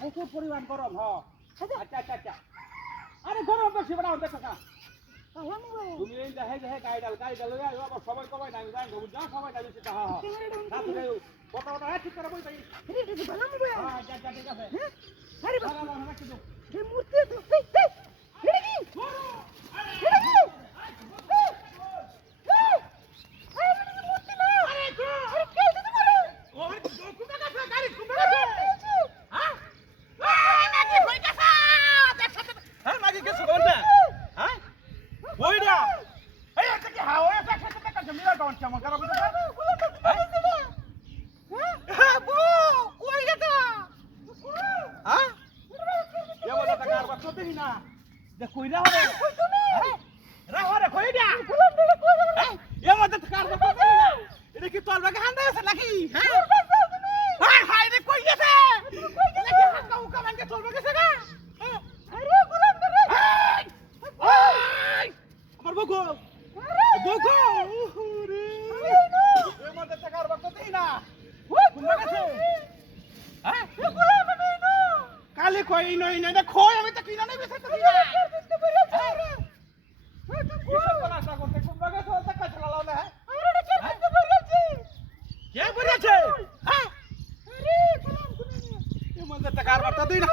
প্রচুর পরিমাণ গরম হ আচ্ছা আচ্ছা আচ্ছা আরে গরম বেশি বেড়া দেখো না তুমি এই যে হে গাইডাল গাইডাল লই আইও আবার সবাই কবাই না আমি জানি বুঝা সবাই না বেশি হ্যাঁ তারপরে কত কত হ্যাঁ ঠিক করে বই তাই হ্যাঁ যা যা ঠিক আছে না না না রাখি দাও হ্যাঁ বইরা এই এটা কি হাওয়া এটা খেতে দেখা জমিরা কোন কেমন করো বুঝতে? হ্যাঁ বউ কই গেটা হ্যাঁ? এ বলে টাকা আর বাচ্চা না? যে কইরা হবে। হ্যাঁ রাহো রে কইরা হ্যাঁ এ মধ্যে টাকা আর বাচ্চা দেই না এটা কি তোর বাগে হান্দা আছে নাকি হ্যাঁ হাই হাই রে কই গেছে নাকি হাঙ্গা উকা ভাঙ্গে তোর বাগে সেগা হ্যাঁ এই! এই! আমার বকো। বকো। ওরে এ মধ্যে টাকা আর দেই না। কুম্বা গেছে? হ্যাঁ? কালি কই? নই নই না কই আমি তো কিনা নেবে সেটা দিয়া কিসব কলাসা করতে। কুম্বা গেছে ওটা কাজ লাগাও না কে বলেছে? হ্যাঁ? এ মধ্যে টাকা আর বাচ্চা দেই না।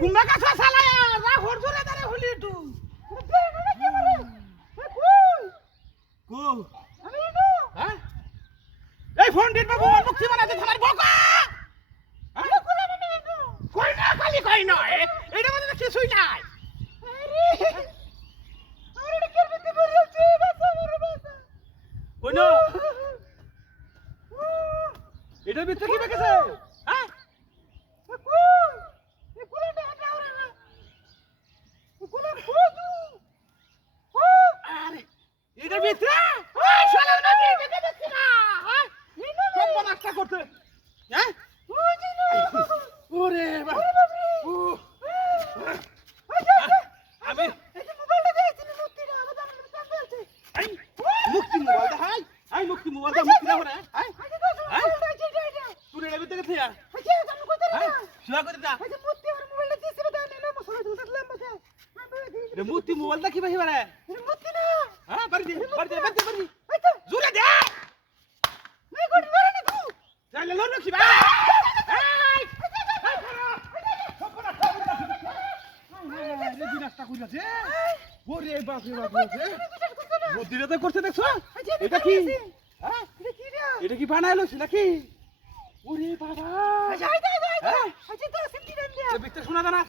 কুম্বা গেছে শালা যা হর জোরে দারে হলি তু কো হ্যাঁ এই ফোন দিন বাবু আমার মুক্তি বানাতে তোমার বোকা কই না খালি কই না এটা মানে কিছুই নাই। কই না? এটার ভিতরে কি বেকেছে হ্যাঁ আরে এটার ভিতরে ওই শালার নাকি বেকে দেখছি না হ্যাঁ সব বানাকটা করতে হ্যাঁ ওরে বাবা ও। আমি এই, মুক্তি মোবাইল হাই। আই মুক্তি মোবাইল দা মুক্তি দাও রে হাই। তুই এর ভিতরে থেকে হাই শুয়া করে দা রে মুক্তি মোবাইল দা কি ভাই বারে হ্যাঁ বাড়ি দে বাড়ি দে বাড়ি দে বাড়ি জুরে দে চাইলে লোন রাখছি ভাই এই ওরে বাপ রে বাপ রে বুদ্ধিটা তো করছে দেখছ এটা কি হ্যাঁ এটা কি বানাইলো নাকি ওরে বাবা হ্যাঁ? এ ভিতরে শোনা জানা